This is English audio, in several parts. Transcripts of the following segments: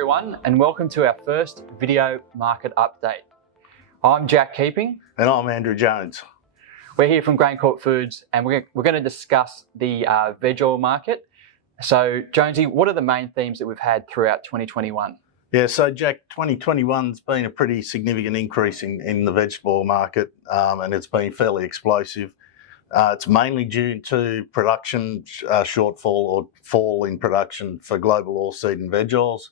everyone, and welcome to our first video market update. I'm Jack Keeping. And I'm Andrew Jones. We're here from GrainCorp Foods, and we're going to discuss the veg oil market. So, Jonesy, what are the main themes that we've had throughout 2021? Yeah, so Jack, 2021's been a pretty significant increase in the vegetable oil market, and it's been fairly explosive. It's mainly due to production shortfall or fall in production for global oilseed and veg oils.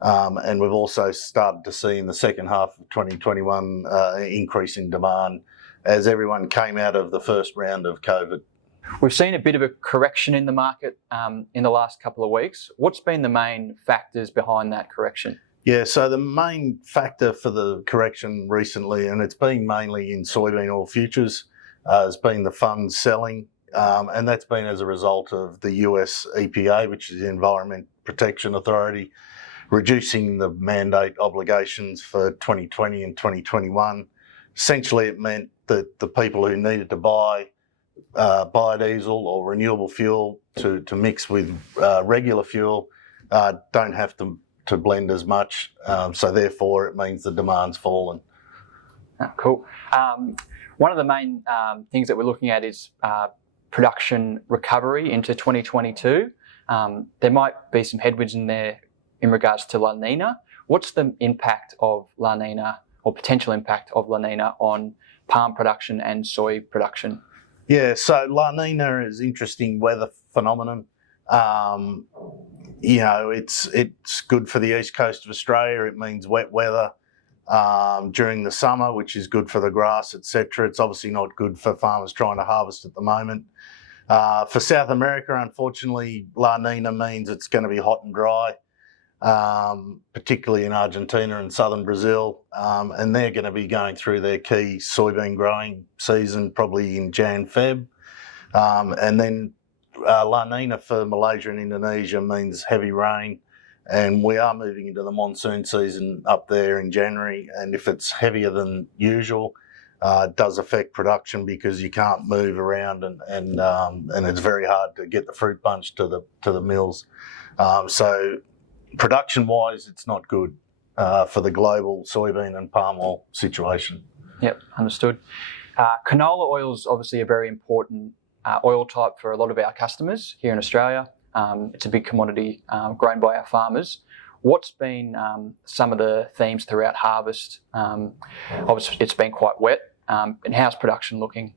And we've also started to see in the second half of 2021 increase in demand as everyone came out of the first round of COVID. We've seen a bit of a correction in the market in the last couple of weeks. What's been the main factors behind that correction? Yeah, so the main factor for the correction recently, and it's been mainly in soybean oil futures, has been the funds selling, and that's been as a result of the US EPA, which is the Environment Protection Authority, reducing the mandate obligations for 2020 and 2021. Essentially, it meant that the people who needed to buy biodiesel or renewable fuel to mix with regular fuel don't have to blend as much, so therefore it means the demand's fallen. Oh, cool. One of the main things that we're looking at is production recovery into 2022. There might be some headwinds in there in regards to La Nina. What's the impact of La Nina or potential impact of La Nina on palm production and soy production? Yeah, so La Nina is an interesting weather phenomenon. It's good for the east coast of Australia. It means wet weather during the summer, which is good for the grass, etc. It's obviously not good for farmers trying to harvest at the moment. For South America, unfortunately, La Nina means it's going to be hot and dry, particularly in Argentina and southern Brazil, and they're going to be going through their key soybean growing season probably in Jan-Feb. And then La Nina for Malaysia and Indonesia means heavy rain, and we are moving into the monsoon season up there in January, and if it's heavier than usual, it does affect production because you can't move around and it's very hard to get the fruit bunch to the mills. So production-wise, it's not good for the global soybean and palm oil situation. Yep, understood. Canola oil is obviously a very important oil type for a lot of our customers here in Australia. It's a big commodity grown by our farmers. What's been some of the themes throughout harvest? Obviously, it's been quite wet. And how's production looking?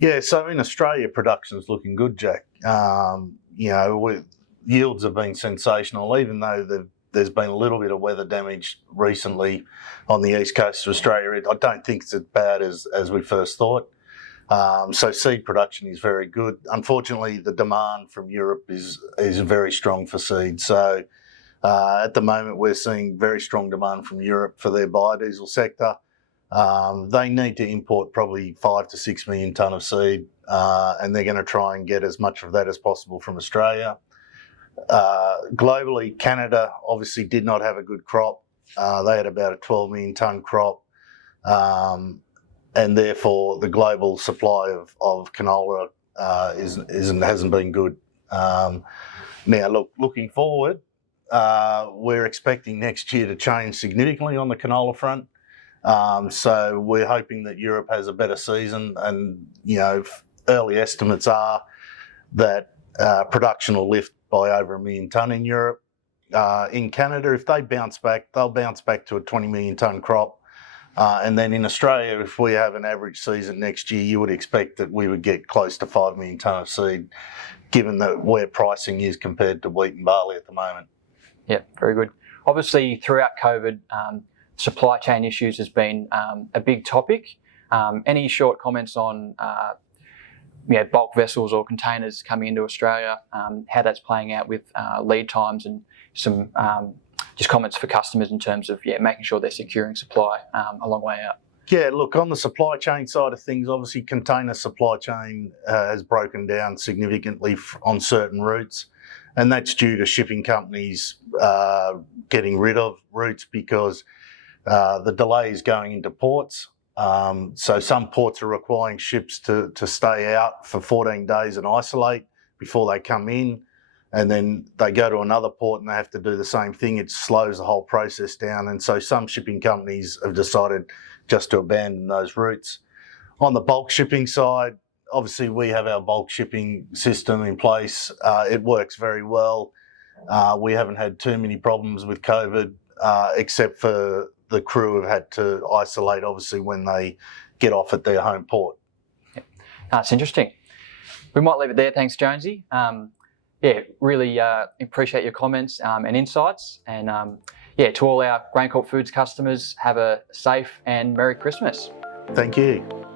Yeah, so in Australia, production's looking good, Jack. Yields have been sensational, even though there's been a little bit of weather damage recently on the east coast of Australia. I don't think it's as bad as we first thought. So seed production is very good. Unfortunately, the demand from Europe is very strong for seed. So at the moment, we're seeing very strong demand from Europe for their biodiesel sector. They need to import probably 5 to 6 million tonne of seed, and they're going to try and get as much of that as possible from Australia. Globally, Canada obviously did not have a good crop. They had about a 12 million tonne crop. And therefore the global supply of canola hasn't been good. Now, looking forward, we're expecting next year to change significantly on the canola front. So we're hoping that Europe has a better season, and early estimates are that production will lift by over 1 million tonne in Europe. In Canada, if they bounce back, they'll bounce back to a 20 million tonne crop. And then in Australia, if we have an average season next year, you would expect that we would get close to 5 million tonne of seed, given that where pricing is compared to wheat and barley at the moment. Yeah, very good. Obviously, throughout COVID, supply chain issues has been a big topic. Any short comments on bulk vessels or containers coming into Australia, how that's playing out with lead times, and some just comments for customers in terms of making sure they're securing supply a long way out? Yeah, look, on the supply chain side of things, obviously container supply chain has broken down significantly on certain routes, and that's due to shipping companies getting rid of routes because the delays going into ports. So some ports are requiring ships to stay out for 14 days and isolate before they come in. and then they go to another port and they have to do the same thing. It slows the whole process down, and so some shipping companies have decided just to abandon those routes. On the bulk shipping side, obviously we have our bulk shipping system in place. It works very well. We haven't had too many problems with COVID, except for the crew have had to isolate, obviously, when they get off at their home port. Yep. That's interesting. We might leave it there. Thanks, Jonesy. Really appreciate your comments and insights. And to all our GrainCorp Foods customers, have a safe and Merry Christmas. Thank you.